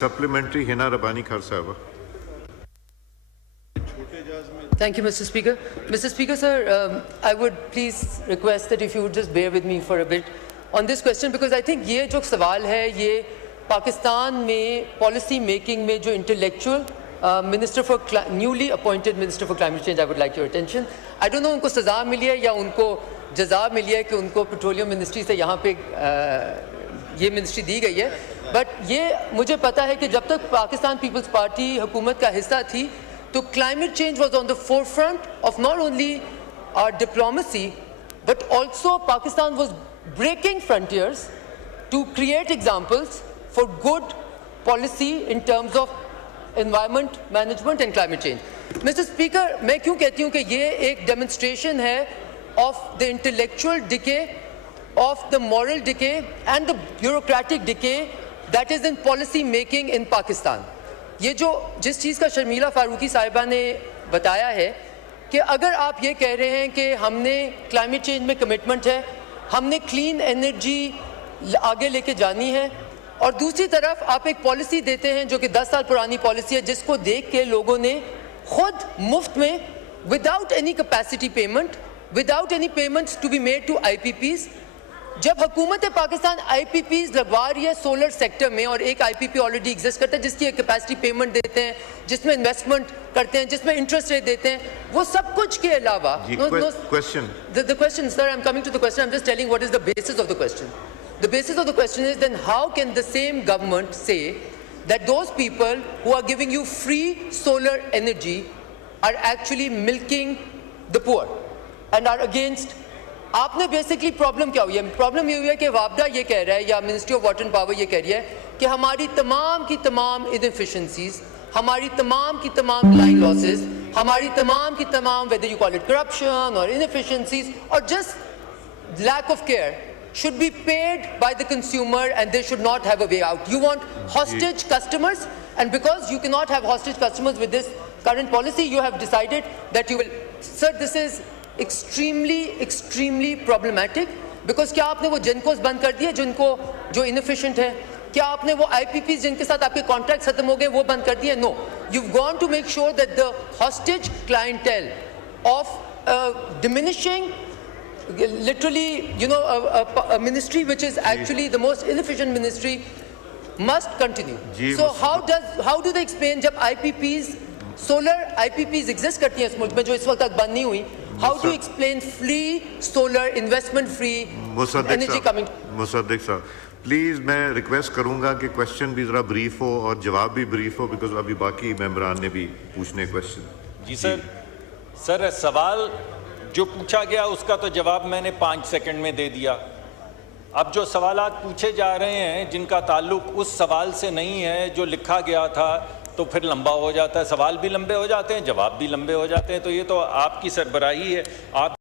Supplementary, Hina Rabbani Khar Sahaba. Thank you, Mr. Speaker. Mr. Speaker, sir, I would please request that if you would just bear with me for a bit on this question, because I think ये जो सवाल है ये पाकिस्तान में policy making में जो intellectual newly appointed Minister for Climate Change, I would like your attention. I don't know उनको सजा मिली है या उनको जजा मिली है कि उनको पेट्रोलियम मिनिस्ट्री से यहाँ पे ये मिनिस्ट्री दी गई है, बट ये मुझे पता है कि जब तक पाकिस्तान पीपल्स पार्टी हुकूमत का हिस्सा थी तो climate change was on the forefront of not only our diplomacy but also Pakistan was breaking frontiers to create examples for good policy in terms of environment management and climate change. Mr. Speaker, मैं क्यों कहती हूँ कि ये एक demonstration है of the intellectual decay, of the moral decay and the bureaucratic decay that is in policy making in Pakistan. ये जो जिस चीज़ का शर्मीला फारूकी साहिबा ने बताया है कि अगर आप ये कह रहे हैं कि हमने क्लाइमेट चेंज में कमिटमेंट है, हमने क्लीन एनर्जी आगे लेके जानी है, और दूसरी तरफ आप एक पॉलिसी देते हैं जो कि 10 साल पुरानी पॉलिसी है जिसको देख के लोगों ने खुद मुफ्त में without any capacity payment, without any payments to be made to IPPs, जब हुकूमत पाकिस्तान IPPs लगवा रही है सोलर सेक्टर में और एक IPP ऑलरेडी एग्जिस्ट करता है जिसकी एक कैपेसिटी पेमेंट देते हैं, जिसमें इन्वेस्टमेंट करते हैं, जिसमें इंटरेस्ट रेट देते हैं, वो सब कुछ के अलावा the question, sir, I'm coming to the question, I'm just telling what is the basis of the question. The basis of the question is then how can the same government say that those people who are giving you free solar energy are actually milking the poor and are against. आपने basically problem क्या हुई है? Problem ये हुई है कि वापडा ये कह रहा है या ministry of water and power ये कह रही है कि हमारी तमाम की तमाम इनएफिशिएंसीज, हमारी तमाम की तमाम लाइन लॉसेस, हमारी तमाम की तमाम whether you call it corruption और इनएफिशिएंसीज और just lack of care should be paid by the consumer and they should not have a way out. You want hostage customers, and because you cannot have hostage customers with this current policy, you have decided that you will. Sir, this is extremely problematic because क्या आपने वो gencos बंद कर दिए जिनको जो inefficient है? क्या आपने वो IPPs जिनके साथ आपके contracts खत्म हो गए वो बंद कर दिए? No, you've gone to make sure that the hostage clientele of diminishing, literally, you know, a ministry which is actually the most inefficient ministry must continue. So how do they explain जब IPPs solar IPPs exist करती हैं इस मुल्क में जो इस वक्त तक बंद नहीं हुई? How do you explain free solar investment free energy coming? Mossadegh साहब, प्लीज मैं रिक्वेस्ट करूंगा कि क्वेश्चन भी जरा ब्रीफ हो और जवाब भी ब्रीफ हो, बिकॉज अभी बाकी मेंबरान ने भी पूछने क्वेश्चन. जी सर, सवाल जो पूछा गया उसका तो जवाब मैंने 5 सेकंड में दे दिया. अब जो सवालात पूछे जा रहे हैं जिनका ताल्लुक उस सवाल से नहीं है जो लिखा गया था तो फिर लंबा हो जाता है, सवाल भी लंबे हो जाते हैं, जवाब भी लंबे हो जाते हैं. तो ये तो आपकी सरबराही है, आप